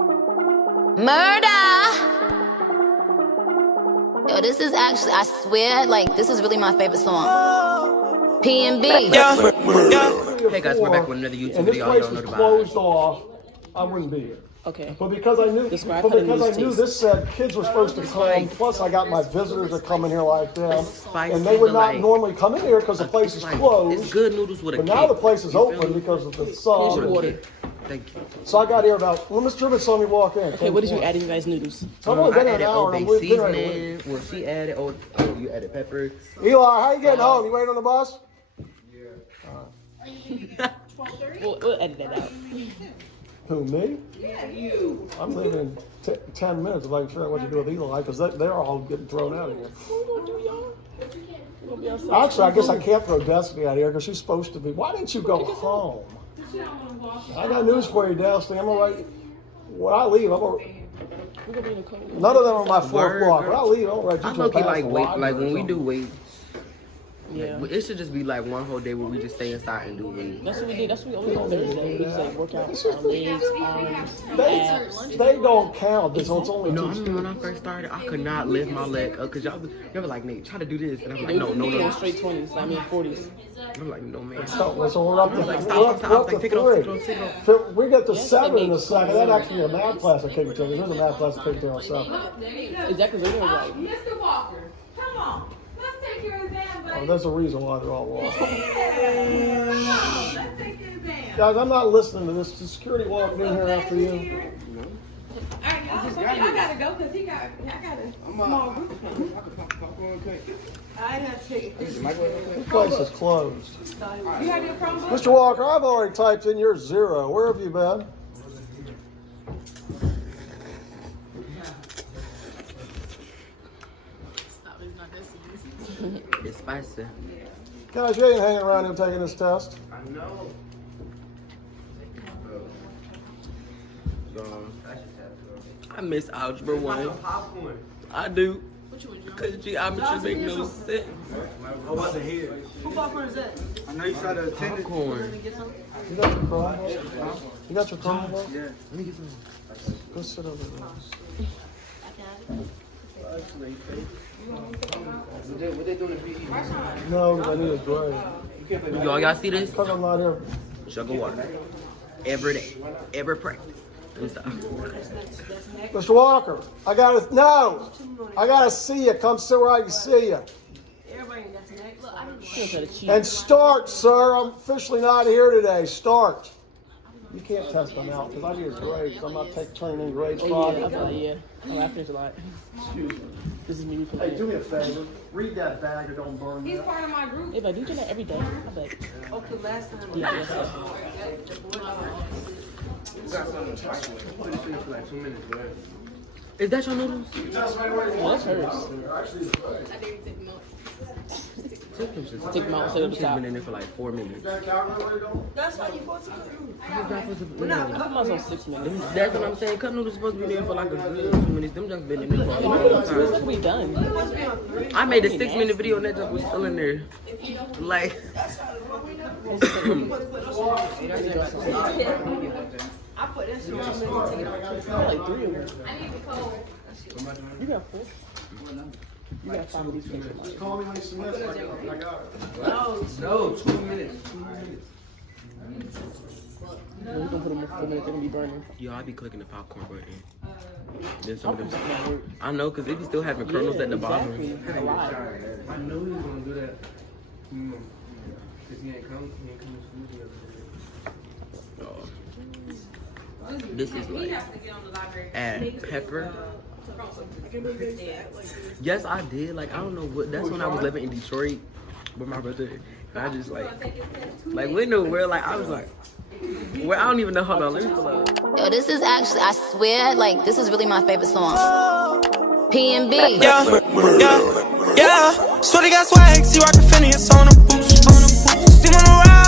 Murder! Yo, this is actually, I swear, like, this is really my favorite song. P&B. Yeah. Hey guys, we're back with another YouTube video. And this place was closed off, I wouldn't be here. Okay. But because I knew, this said kids were supposed to come, plus I got my visitors that come in here like them, and they would not normally come in here because the place is closed. It's good noodles with a But now the place is open because of the sun. Thank you. So I got here about, well, Miss Driven saw me walk in. Okay, what did you add in you guys' noodles? I've only been an added hour and I'm getting ready to leave. well, she added, you added pepper. Eli, how you getting home? You waiting on the bus? We'll edit that out. Who, me? Yeah, you. I'm leaving in 10 minutes if I can figure out what to do with Eli, because they're all getting thrown out of here. Actually, I guess I can't throw Destiny out of here because she's supposed to be. Why didn't you go home? I got news for you, Destiny. I'm gonna write. When I leave, I'm gonna. None of them are my fourth block. When I leave, I'm gonna write you to a like when we do weight. Yeah. It should just be like one whole day where we just stay inside and do weight. That's what we did. That's what we always do Thursday. We just like work out legs, arms, abs. They don't count. It's only No, I remember when I first started, I could not lift my leg up because y'all were like, Nate, try to do this. And I'm like, no. Straight 20s, I mean 40s. I'm like, no, man. So we're up to, Stop. Take it off. So we get to 7 in a second. That actually a math class I kicked to. There's a math class I kicked to on 7. Exactly. They're right. Mr. Walker, come on. Let's take your exam, buddy. Oh, there's a reason why they're all wrong. Yeah. Come on, let's take your exam. Guys, I'm not listening to this. The security walking in here after you. All right, I gotta go because I got a small group. I have to take This place is closed. You have your Chromebook? Mr. Walker, I've already typed in your 0. Where have you been? It's spicy. Guys, you ain't hanging around here taking this test. I know. I miss Algebra 1. I do. Because geometry make no sense. I wasn't here. Who popcorn is that? I know you tried to attend it. Popcorn. You got your Chromebook? You got your Chromebook? Yeah. Let me get some. Go sit over there. What they doing in PE? No, I need a grade. Y'all see this? Because I'm not here. Jug of water. Every day. Every practice. Mr. Walker, I gotta see you. Come sit where I can see you. And start, sir. I'm officially not here today. Start. You can't test them out because I need his grades. I'm not turning in grades. Yeah. Oh, after a lot. Excuse me. This is me. Hey, do me a favor. Read that bag or don't burn He's that. part of my group. Hey, but do you do that every day? I bet. Okay, last time. Yeah. You got something to fight with. Put it for like 2 minutes, bro. Is that your noodles? That's hers. Take them out, set up the top. Been in there for like 4 minutes. That's how you supposed to do. We're not on 6 minutes. That's what I'm saying. Cup noodles supposed to be there for like a good 2 minutes. Them just been in there for a long It's like time. we done. I made a 6-minute video and that just was still in there. Like. I put that shit on Like 3 of them. You got 4? You got 5 of these things. Just call me when you submit. I got it. No, 2 minutes. We're gonna put them in 4 minutes. They're gonna be burning. Yo, I be clicking the popcorn button. Then some of them. I know, because they be still having kernels at the bottom. Exactly. A lot. I knew he was gonna do that. Because he ain't come to school the other day. This is like add pepper. Yes, I did. Like, I don't know what. That's when I was living in Detroit with my brother. And I just like we in the world. Like, I was like, where I don't even know. Hold on, let me pull up. Yo, this is actually, I swear, like, this is really my favorite song. P&B. Yeah. Shorty got swag, see rockin' Phineas on the boots. See when I ride.